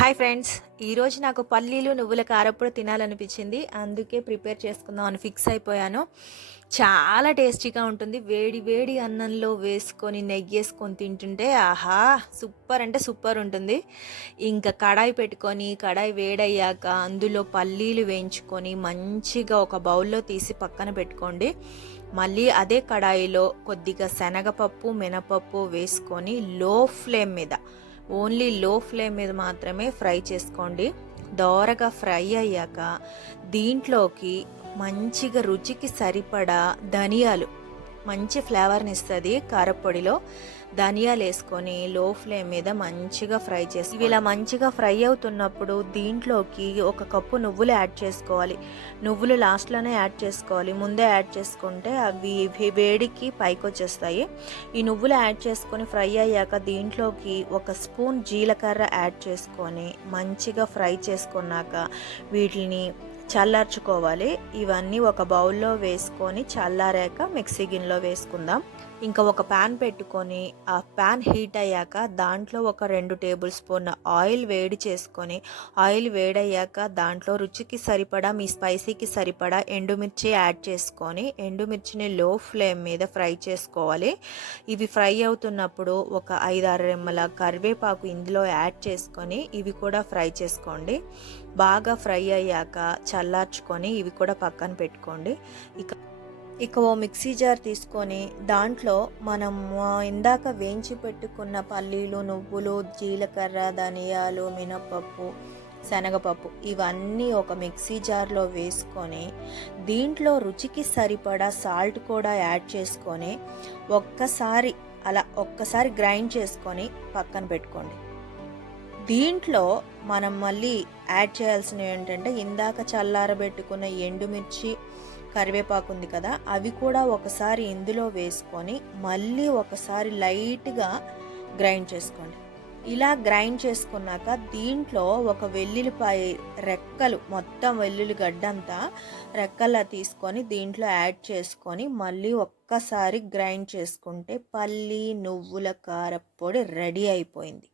Hi friends, ఈరోజు నాకు పల్లీలు నువ్వుల కారప్పొడి తినాలనిపించింది. అందుకే ప్రిపేర్ చేసుకుందాం అని ఫిక్స్ అయిపోయాను. చాలా టేస్టీగా ఉంటుంది. వేడి వేడి అన్నంలో వేసుకొని నెయ్యి వేసుకొని తింటుంటే ఆహా, సూపర్ అంటే సూపర్ ఉంటుంది. ఇంకా కడాయి పెట్టుకొని కడాయి వేడయ్యాక అందులో పల్లీలు వేయించుకొని మంచిగా ఒక బౌల్లో తీసి పక్కన పెట్టుకోండి. మళ్ళీ అదే కడాయిలో కొద్దిగా శనగపప్పు మినపప్పు వేసుకొని ఓన్లీ లో ఫ్లేమ్ మీద మాత్రమే ఫ్రై చేసుకోండి. దోరగా ఫ్రై అయ్యాక దీంట్లోకి మంచిగా రుచికి సరిపడా ధనియాలు, మంచి ఫ్లేవర్ని ఇస్తుంది కారప్పొడిలో. ధనియాలు వేసుకొని లో ఫ్లేమ్ మీద మంచిగా ఫ్రై చేసి ఇవి ఇలా మంచిగా ఫ్రై అవుతున్నప్పుడు దీంట్లోకి 1 కప్పు నువ్వులు యాడ్ చేసుకోవాలి. నువ్వులు లాస్ట్లోనే యాడ్ చేసుకోవాలి, ముందే యాడ్ చేసుకుంటే అవి వేడికి పైకి వచ్చేస్తాయి. ఈ నువ్వులు యాడ్ చేసుకొని ఫ్రై అయ్యాక దీంట్లోకి 1 స్పూన్ జీలకర్ర యాడ్ చేసుకొని మంచిగా ఫ్రై చేసుకున్నాక వీటిని చల్లార్చుకోవాలి. ఇవన్నీ ఒక బౌల్లో వేసుకొని చల్లారాక మిక్సీ గిన్నెలో వేసుకుందాం. ఇంకా ఒక ప్యాన్ పెట్టుకొని ఆ ప్యాన్ హీట్ అయ్యాక దాంట్లో ఒక 2 టేబుల్ స్పూన్ ఆయిల్ వేడి చేసుకొని, ఆయిల్ వేడయ్యాక దాంట్లో రుచికి సరిపడా మీ స్పైసీకి సరిపడా ఎండుమిర్చి యాడ్ చేసుకొని ఎండుమిర్చిని లో ఫ్లేమ్ మీద ఫ్రై చేసుకోవాలి. ఇవి ఫ్రై అవుతున్నప్పుడు ఒక 5-6 రెమ్మల కరివేపాకు ఇందులో యాడ్ చేసుకొని ఇవి కూడా ఫ్రై చేసుకోండి. బాగా ఫ్రై అయ్యాక చల్లార్చుకొని ఇవి కూడా పక్కన పెట్టుకోండి. ఇక ఓ మిక్సీ జార్ తీసుకొని దాంట్లో మనం ఇందాక వేయించి పెట్టుకున్న పల్లీలు, నువ్వులు, జీలకర్ర, ధనియాలు, మినపప్పు, శనగపప్పు ఇవన్నీ ఒక మిక్సీ జార్లో వేసుకొని దీంట్లో రుచికి సరిపడా సాల్ట్ కూడా యాడ్ చేసుకొని ఒక్కసారి గ్రైండ్ చేసుకొని పక్కన పెట్టుకోండి. దీంట్లో మనం మళ్ళీ యాడ్ చేయాల్సినవి ఏంటంటే ఇందాక చల్లారబెట్టుకున్న ఎండుమిర్చి, కరివేపాకు ఉంది కదా, అవి కూడా ఒకసారి ఇందులో వేసుకొని మళ్ళీ ఒకసారి లైట్గా గ్రైండ్ చేసుకోండి. ఇలా గ్రైండ్ చేసుకున్నాక దీంట్లో ఒక వెల్లుల్లిపాయ రెక్కలు, మొత్తం వెల్లుల్లి గడ్డంతా రెక్కలా తీసుకొని దీంట్లో యాడ్ చేసుకొని మళ్ళీ ఒక్కసారి గ్రైండ్ చేసుకుంటే పల్లి నువ్వుల కారప్పొడి రెడీ అయిపోయింది.